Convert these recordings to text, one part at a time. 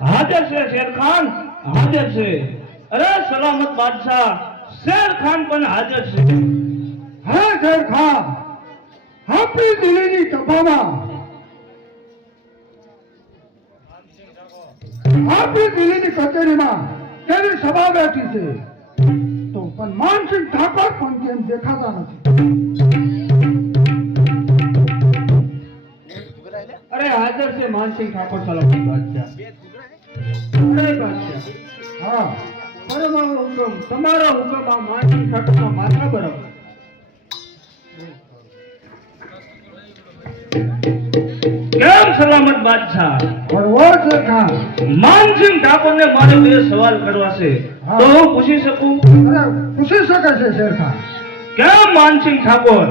હાજર છે શેરખાન હાજર છે અરે સલામત બાદશાહ શેરખાન પણ હાજર છે. હા શેર ખાન. આપણી દિલ્હીની સભામાં આપણી દિલ્હીની કચેરીમાં તેની સભા બેઠી છે. તો પણ માનસિંહ ઠાકોર પણ કેમ દેખાતા નથી. અરે હાજર છે માનસિંહ ઠાકોર સલામત બાદશાહ. હા. પરમાણુ હુકમ તમારો હુકમ આ માટી ઠાકોરના માથા બરાબર. કેમ સલામત બાદશાહ. બરોબર સરખા માનસિંહ ઠાકોર ને મારે બે સવાલ કરવા છે. તો હું પૂછી શકું? પૂછી શકે છે શેર ખાન કેમ માનસિંહ ઠાકોર?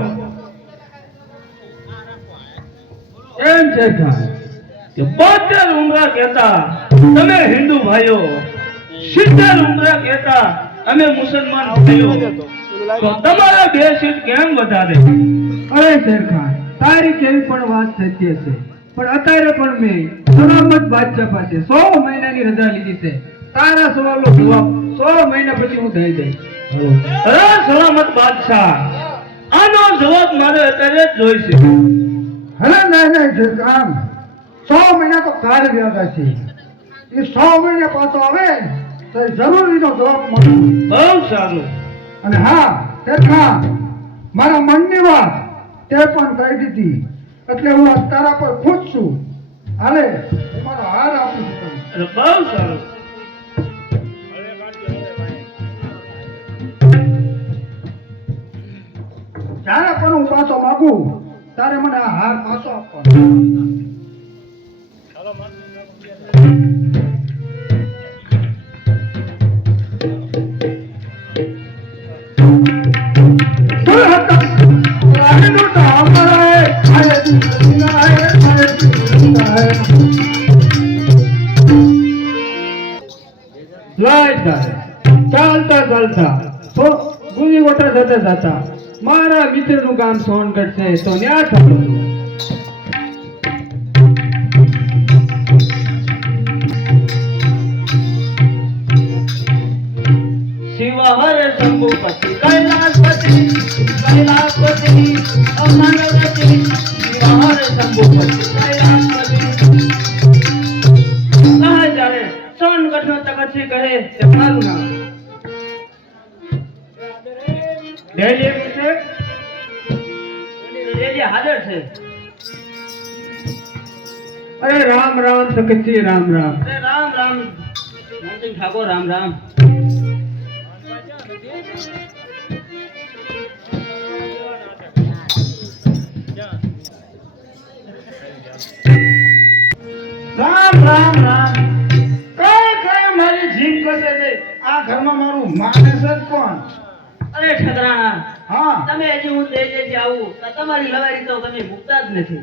એમ શેર ખાન કે બધા ઉમરા કહેતા તમે હિન્દુ ભાઈઓ સિત્તેર ઉમરા કહેતા અમે મુસલમાન ભાઈઓ તો તમારા બે સીટ કેમ વધારે? અરે શેર તારી કેવી પણ વાત સત્ય છે. પણ અત્યારે પણ મેં સલામત બાદશાહ પાસે સો મહિનાની રજા લીધી છે. તારા સવાલનો જવાબ સો મહિના પછી હું દઈ દઈશ. અરે સલામત બાદશાહ આનો જવાબ મારે અત્યારે જોઈશે. હવે ના ના સો મહિના તો કાર્ય છે. એ સો મહિના પાછો આવે. તો એ જરૂરીનો જવાબ બહુ સારું. અને હા શેર મારા મનની વાત તે પણ કહી દીધી. એટલે હું તારા પર ખુશ છું. હાલે હું મારો હાર આપું છું બહુ સારું. જ્યારે પણ હું પાછો માગું ત્યારે મને આ હાર પાછો આપવાનો. ગોટા હતા. મારા મિત્રનું ગામ સોનગઢ છે, તો ન્યા થયું હરે શંભુપતિ કૈલાસપતિ કૈલાસપતિ, અમરવતી. શિવ હરે શંભુપતિ કૈલાસપતિ. કહે જ્યારે સોનગઢ નો તકતસિંહ કહે તે મારું છે હાજર છે. અરે રામ રામ સકતજી રામ રામ. અરે રામ રામ. નંદન ઠાકોર રામ રામ. રામ રામ રામ. કઈ કઈ મારી જીભ કસે છે? આ ઘરમાં મારું માણસ જ કોણ? અરે ઠકરાણા હા. તમે હજી હું દેજે આવું તમારી લવારી તો તમે ભૂખતા જ નથી.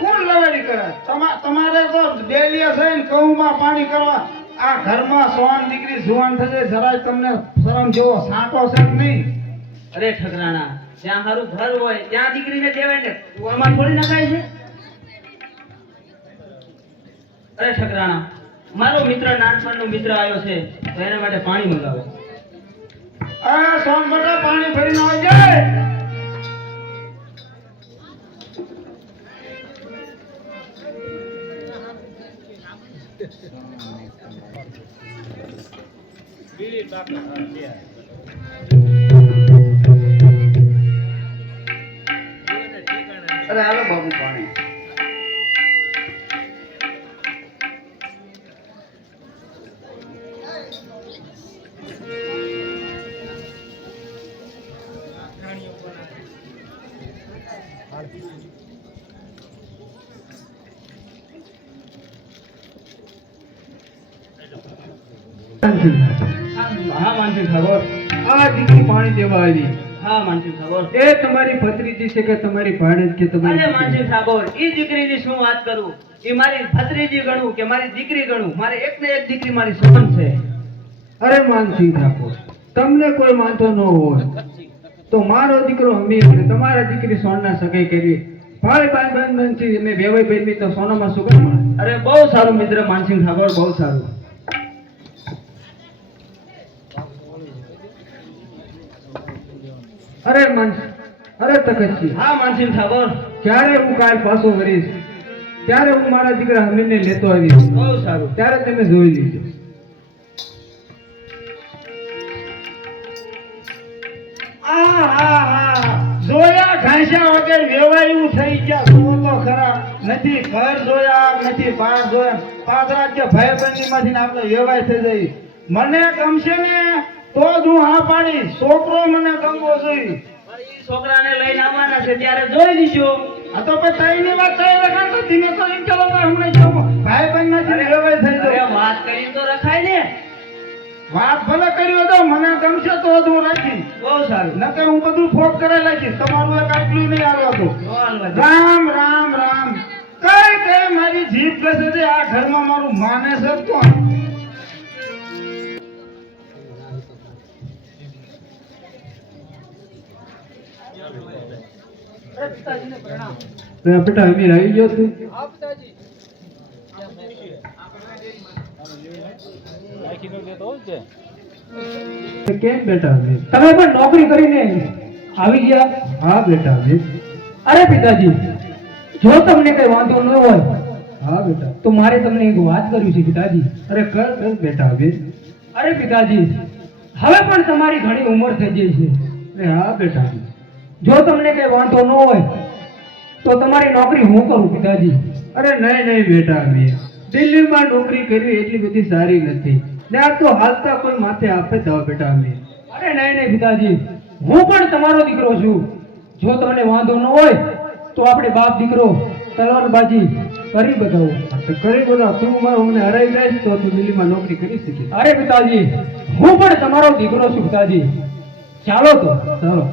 કોણ લવાડી કરે? તમા- તમારે તો ડેલીએ થઈને કઉમાં પાણી કરવા આ ઘરમાં સોન દીકરી જુવાન થશે જરાય તમને શરમ જેવો સાંટો છે નહીં. અરે ઠકરાણા જ્યાં મારું ઘર હોય ત્યાં દીકરીને કહેવાય ને તું આમાં થોડી નખાય છે? અરે ઠકરાણા મારો મિત્ર નાનપણનો મિત્ર આવ્યો છે તો એના માટે પાણી મંગાવો. સોન બટા પાણી ભરીને આવજે અરે હાલો બાબુ પાણી. હા માનસિંહ ઠાકોર. આ દીકરી પાણી દેવા આવી. હા માનસિંહ ઠાકોર. એ તમારી ભત્રીજી છે કે તમારી ભાણેજ કે અરે માનસિંહ ઠાકોર ઈ દીકરીની શું વાત કરું? ઈ મારી ભત્રીજી ગણું કે મારી દીકરી ગણું? મારે એક ને એક દીકરી મારી સહન છે. અરે માનસિંહ ઠાકોર તમને કોઈ માનતો ન હોય તો મારો દીકરો હમીર તમારા દીકરી સોના સગાઈ કરી ભાઈ ભાઈ બંધ બંધ મેં વેવાઈ બેનની તો સોનામાં શું અરે બહુ સારું મિત્ર માનસિંહ ઠાકોર બહુ સારું. અરે માનસ અરે તખતજી. હા માનસિંહ ઠાકોર ક્યારે હું કાલ પાછો વરીશ ત્યારે હું મારા દીકરા હમીરને લેતો આવીશ બહુ સારું. ત્યારે તમે જોઈ લીજો. જોયા ઘાસ્યા વગર વેવાયું થઈ ગયા. જુઓ તો ખરા? નથી ઘર જોયા નથી બાર જોયા. પાદરા કે ભાઈ બંધી માંથી આપણે વેવાય થઈ જઈ. મને ગમશે ને તો જ હું હા પાડી. છોકરો મને ગમવો જોઈએ. છોકરાને લઈને આવવાના છે ત્યારે જોઈ લીજો આ તો પછી તાઈની વાત થઈ લખાણ તો ધીમે તો એમ ચાલો તો હમણાં જાઓ ભાઈ બંધ ના વેવાય થઈ અરે વાત કરી તો રખાય ને. વાત ભલે કર્યો તો મને ગમશે તો જ હું રાખીશ બહુ સારું. નકર હું બધું ફોક કરે રાખીશ તમારું એક આટલું નહીં આવ્યો તો નો હાલવા દે. રામ રામ રામ. કઈ કઈ મારી જીભ ઘસે છે? આ ઘરમાં મારું માને છે કોણ? બેટા હમીર આવી ગયો તું કેમ બેટા તમે પણ નોકરી કરીને આવી ગયા? હા બેટા અરે પિતાજી જો તમને કઈ વાંધો ન હોય હા બેટા તો મારે તમને એક વાત કરવી છે પિતાજી. અરે કર કર બેટા હવે. અરે પિતાજી હવે પણ તમારી ઘણી ઉંમર થઈ ગઈ છે. અરે હા બેટા. જો તમને કઈ વાંધો ન હોય તો તમારી નોકરી હું કરું પિતાજી? અરે નહીં નહીં બેટા દિલ્હીમાં નોકરી કરવી એટલી બધી સારી નથી. ને આ તો હાલતા કોઈ માથે આપે દવા બેટા અરે નહીં નહીં પિતાજી હું પણ તમારો દીકરો છું. જો તમને વાંધો ન હોય તો આપણે બાપ દીકરો તલવારબાજી કરી બતાવો. કરી બધા તું મારો મને હરાઈ જાય તો તું દિલ્હીમાં નોકરી કરી શકીશ અરે પિતાજી હું પણ તમારો દીકરો છું પિતાજી. ચાલો તો. ચાલો.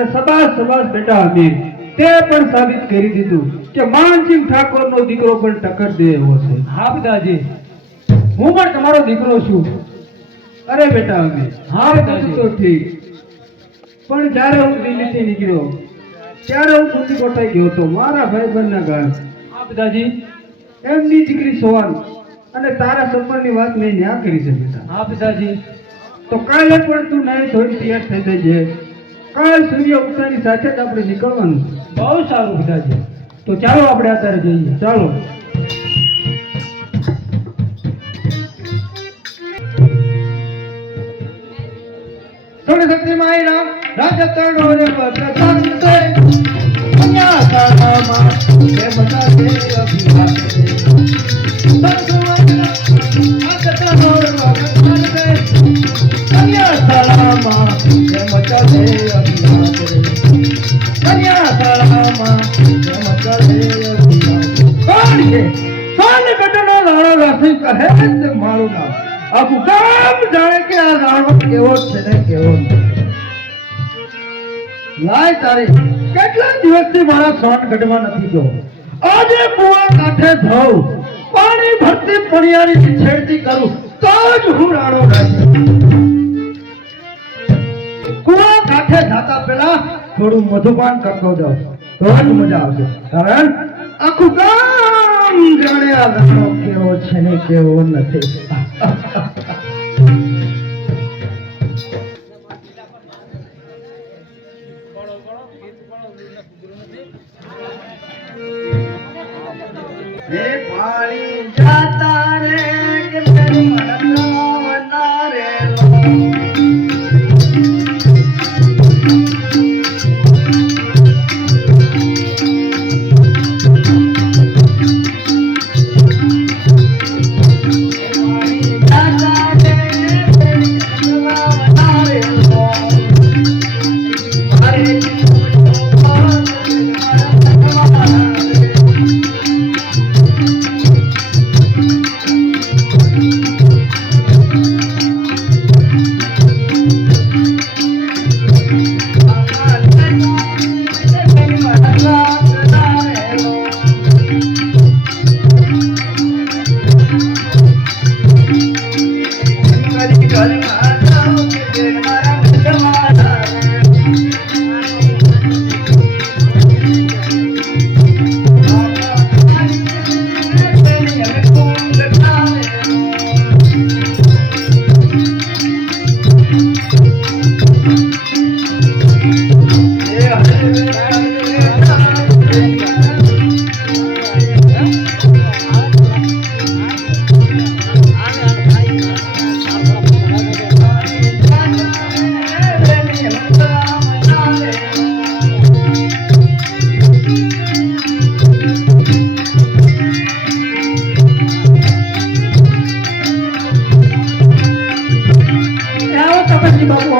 અરે સબાસ સબાસ બેટા અમે તે પણ સાબિત કરી દીધું કે માનસિંહ ઠાકોર નો દીકરો પણ ટક્કર દે એવો છે. હા પિતાજી. હું પણ તમારો દીકરો છું. અરે બેટા અમે. હા પિતાજી તો ઠીક. પણ જ્યારે હું દિલ્હીથી નીકળ્યો ત્યારે હું કુંડી કોટાઈ ગયો હતો. મારા ભાઈ બંધના ઘર. હા પિતાજી. એમની દીકરી સોવાન અને તારા સંબંધની વાત મેં ન્યા કરી છે બેટા. હા પિતાજી. તો કાલે પણ તું નહીં થોડી તૈયાર થઈ જજે. કાલ સૂર્ય ઉગતાની સાથે જ આપણે નીકળવાનું. બહુ સારું પિતાજી. તો ચાલો આપણે અત્યારે જઈએ. ચાલો. શક્તિ માઈ રામ, રાજ તણો રે છે અભિલાષ રે કન્યા શાળામાં કેટલા દિવસથી મારા સોન ગઢમાં નથી જો આજે કુવા કાંઠે જાઉં પાણી ભરતી પણિયારી છેડતી કરું, તો જ હું રાણો રાજી કાંઠે જાતા પહેલા થોડું મધુપાન કરતો જાવ તો જ મજા આવશે. કારણ આખું ગામ જાણે આ રાણો કેવો છે ને કેવો નથી.